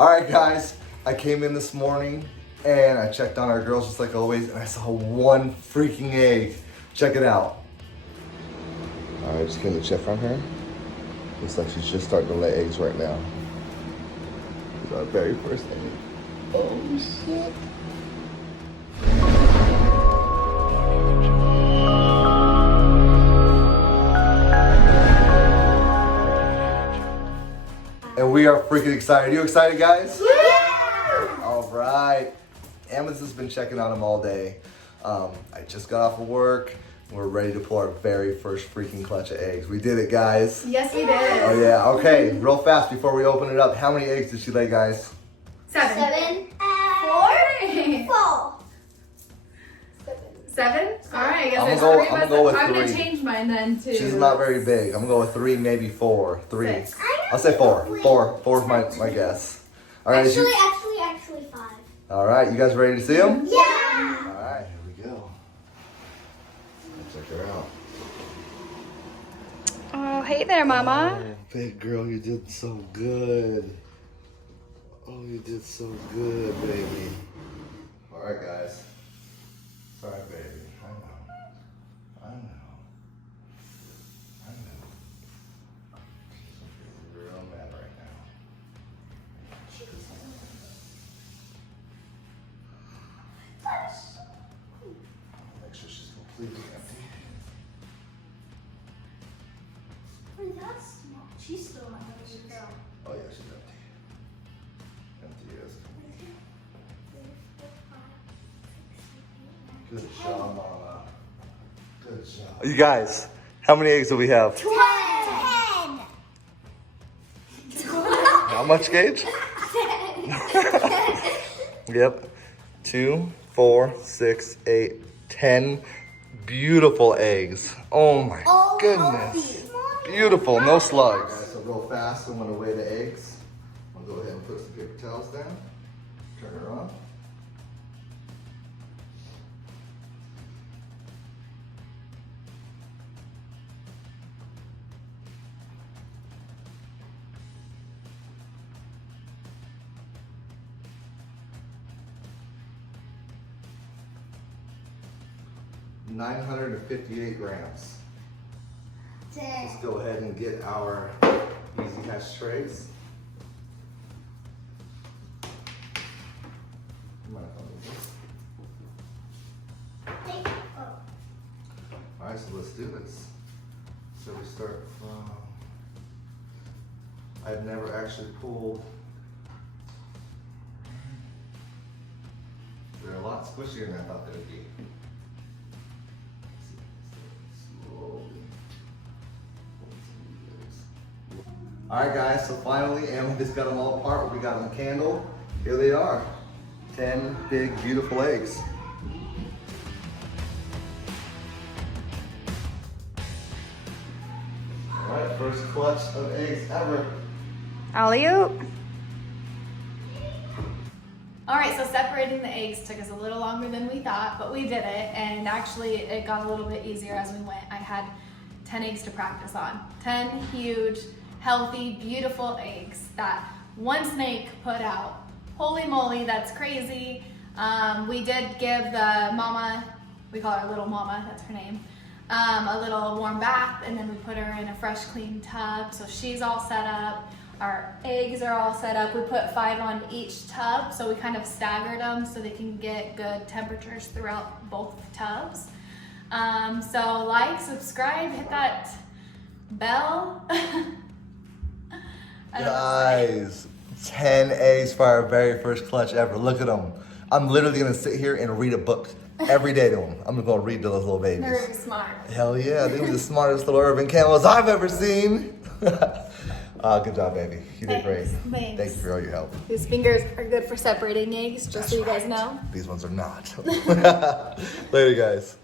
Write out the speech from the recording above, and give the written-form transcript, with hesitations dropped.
All right, guys, I came in this morning and I checked on our girls just like always, and I saw one freaking egg. Check it out. All right, just getting the check on her. Looks like she's just starting to lay eggs right now. This is our very first egg. Oh, shit. And we are freaking excited. You excited, guys? Yeah! All right. Amethyst has been checking on them all day. I just got off of work. We're ready to pull our very first freaking clutch of eggs. We did it, guys. Yes, we did. Oh, yeah. Okay, real fast before we open it up. How many eggs did she lay, guys? 7. 7. 4. 7? All right, I guess I'm there's gonna 3 of us. go with I'm going to 3. change mine then, too. She's not very big. I'm going to go with 3, maybe 4. 3. 6. I'll say 4. 4 is my guess. All right. Actually 5. All right, you guys ready to see them? Yeah. All right, here we go. Let's check her out. Oh, hey there, Mama. Oh, big girl, you did so good. Oh, you did so good, baby. All right, guys. Sorry, baby. I know. She's real mad right now. Make sure she's completely empty. That's small. She's still not Oh yeah, she's empty. Empty as. Good job, Mama. Good job. You guys, how many eggs do we have? 10. How much, Gage? 10. Yep. 2, 4, 6, 8, 10 beautiful eggs. Oh my goodness. Beautiful, no slugs. Alright, so real fast, I'm gonna weigh the eggs. I'll go ahead and put some paper towels down. Turn her on. $958 grams. Let's go ahead and get our easy hatch trays. Alright, so let's do this. So we start from, I've never actually pulled, they're a lot squishier than I thought they would be. Alright guys, so finally Amethyst got them all apart. We got them candled. Here they are. 10 big, beautiful eggs. Alright, first clutch of eggs ever. Alley-oop. All right, so separating the eggs took us a little longer than we thought, but we did it, and actually it got a little bit easier as we went. I had 10 eggs to practice on. 10 huge, healthy, beautiful eggs that one snake put out. Holy moly, that's crazy. We did give the mama, we call her Little Mama, that's her name, a little warm bath, and then we put her in a fresh, clean tub, so she's all set up. Our eggs are all set up. We put 5 on each tub, so we kind of staggered them so they can get good temperatures throughout both tubs. So like, subscribe, hit that bell. Guys, 10 eggs for our very first clutch ever. Look at them. I'm literally gonna sit here and read a book every day to them. I'm gonna go read to those little babies. They're really smart. Hell yeah, they were the smartest little urban camels I've ever seen. Good job, baby. You did great. Thanks. Thank you for all your help. These fingers are good for separating eggs, just so you guys know. These ones are not. Later, guys.